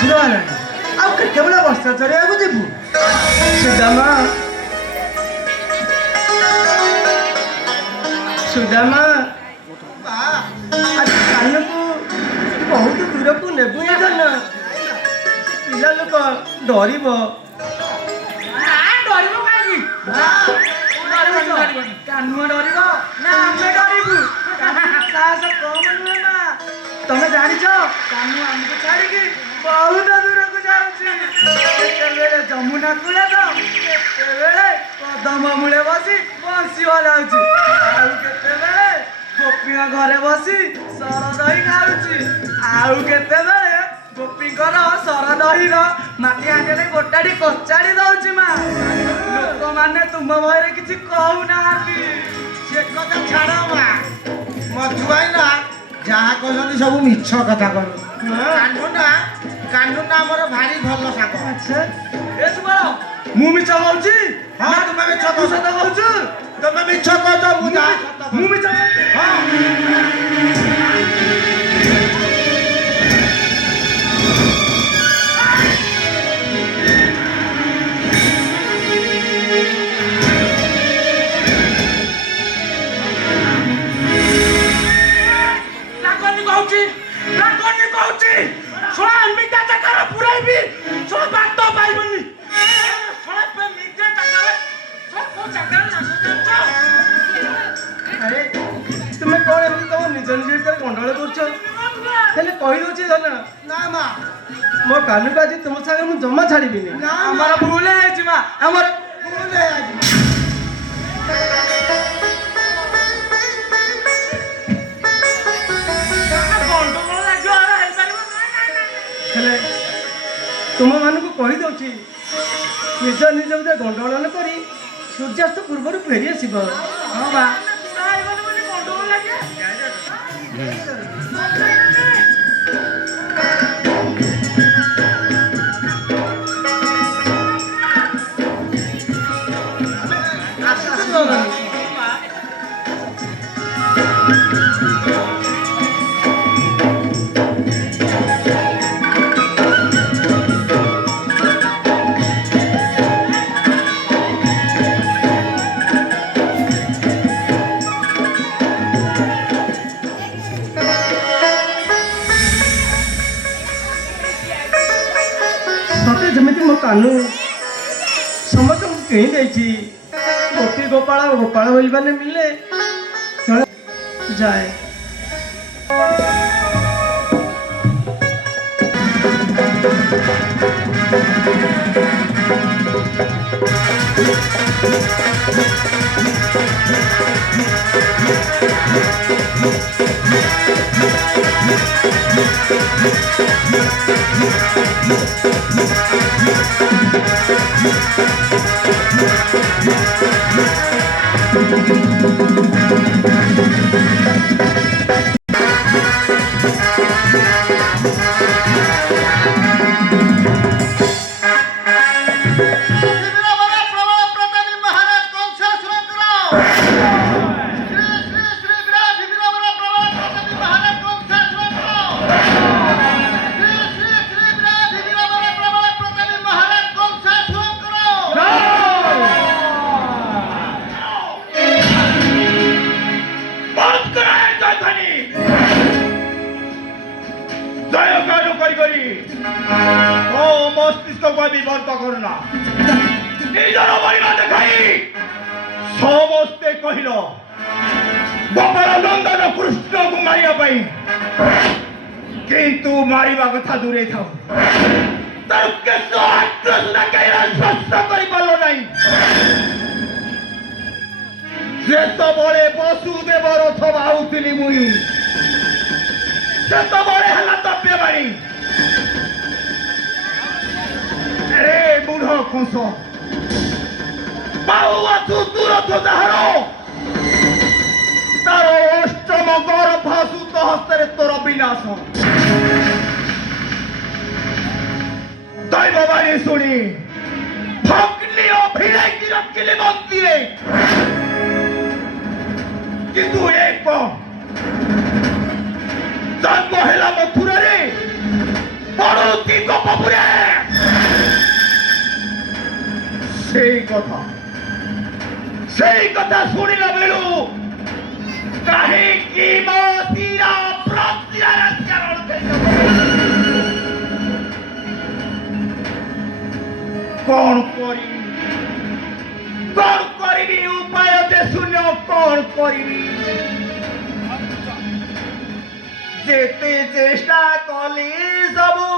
सुधा ना ଆଉ କେତେବେଳେ ବର୍ଷା ଚଢ଼ିବାକୁ ଯିବୁ ସୁଦାମା ସୁଦାମା ଆଜି କାନକୁ ବହୁତ ଦୂରକୁ ନେବୁ ନା ଧନ ପିଲା ଲୋକ ଡରିବ ଡରିବ କାହିଁକି କାନୁଆ ଡରିବ ନା ଆମେ ଡରିବୁ ସାହସ କମ ନୁହେଁ ମା ତମେ ଜାଣିଛ କାନୁ ଆମକୁ ଛାଡ଼ିକି ବହୁତ ଦୂରକୁ ଯାଉଛି କେତେବେଳେ ଯମୁନା କୂଳେ ତ କେତେବେଳେ କଦମ ମୂଳେ ବସି ବଂଶୀ ବଜାଉଛି ଆଉ କେତେବେଳେ ଗୋପୀଙ୍କ ଘରେ ବସି ସର ଦହି ଖାଉଛି ଆଉ କେତେବେଳେ ଗୋପୀଙ୍କର ସର ଦହିର ମାଟି ହାଣ୍ଡିରେ ଗୋଟାଟି କଚାଡ଼ି ଦଉଛି ମା ଲୋକମାନେ ତୁମ ଭୟରେ କିଛି କହୁନାହାନ୍ତି ସେ କଥା ଛାଡ଼ ମା ମଧୁ ଭାଇନା ଯାହା କହୁଛନ୍ତି ସବୁ ମିଛ କଥା କରୁ କାହ୍ନୁନା ଆମର ଭାରି ଭଲ ସାଙ୍ଗ ଆଚ୍ଛା ଏ ସୁବଳ ମୁଁ ମିଛ କହୁଛି ହଁ ତୁମେ ମିଛ ତୁ ସତ କହୁଛୁ ତମେ ମିଛ କହୁଛ ମୁଁ ମିଛ କହୁଛି ହଁ କହୁଛି ଶୁଣ ଏମିତିଆ ଜାଗାରେ ପୁରାଇବି ଶୁଣ ବାଟ ପାଇବନି ଶୁଣ ଏମିତିଆ ଜାଗାରେ ଶୁଣ କୋଉ ଜାଗାରେ ଆରେ ତୁମେ କଣ ଏମିତି ତମ ନିଜ ନିଜ ଭିତରେ ଗଣ୍ଡଗୋଳ କରୁଛ ହେଲେ କହିଦଉଛି ଧନ ନା ମା ମୋ କାନୁକୁ ଆଜି ତୁମ ସାଙ୍ଗେ ମୁଁ ଜମା ଛାଡ଼ିବିନି ଆମର ଭୁଲ ହେଇଛି ମା ଆମର ଭୁଲ ହେଇଯାଇଛି ହେଲେ ତୁମମାନଙ୍କୁ କହିଦେଉଛି ନିଜ ନିଜ ଭିତରେ ଗଣ୍ଡଗୋଳ ନ କରି ସୂର୍ଯ୍ୟାସ୍ତ ପୂର୍ବରୁ ଫେରି ଆସିବ ହଁ ବା ଯେମିତି ମୋ କାନୁ ସମସ୍ତଙ୍କୁ କିଣି ଦେଇଛି ଗୋପୀ ଗୋପାଳ ଗୋପାଳ ବୋଲିମାନେ ମିଳିଲେ ଯାଏ ସମସ୍ତେ କହିଲ ଗୋପାଳ ନନ୍ଦନ କୃଷ୍ଣକୁ ମାରିବା ପାଇଁ କିନ୍ତୁ ମାରିବା କଥା ଦୂରେଇ ଥାଉ ତାର କେଶ ଆତ୍ମସୁଧା ସ୍ପର୍ଶ କରିପାରିଲ ନାହିଁ ଯେତେବେଳେ ବସୁଦେବ ରଥ ବାହୁଥିଲି ମୁଇଁ ସେତେବେଳେ ହେଲା ତପ୍ୟବାଣୀ ଆରେ ବୁଢ କଂସ ବାହୁଅଛୁ ତୁରଥ ଯାହାର ତାର ଅଷ୍ଟମ ଗର୍ଭାସୁତ ହସ୍ତରେ ତୋର ବିନାଶ ଦୈବବାଣୀ ଶୁଣି ଭଗ୍ନି ଅଭିଳାଇକି ରଖିଲେ ମନ୍ଦିରେ କିନ୍ତୁ ଏକ ଜନ୍ମ ହେଲା ମଥୁରାରେ ପଡୁଛି ଗୋପପୁରେ। ସେଇ କଥା ଶୁଣିଲା ବେଳୁ କାହିଁକି ମୋ ଶିର କଣ କରିବି ଉପାୟ ଯେ ଶୂନ୍ୟ କଣ କରିବି ଯେତେ ଚେଷ୍ଟା କଲି ସବୁ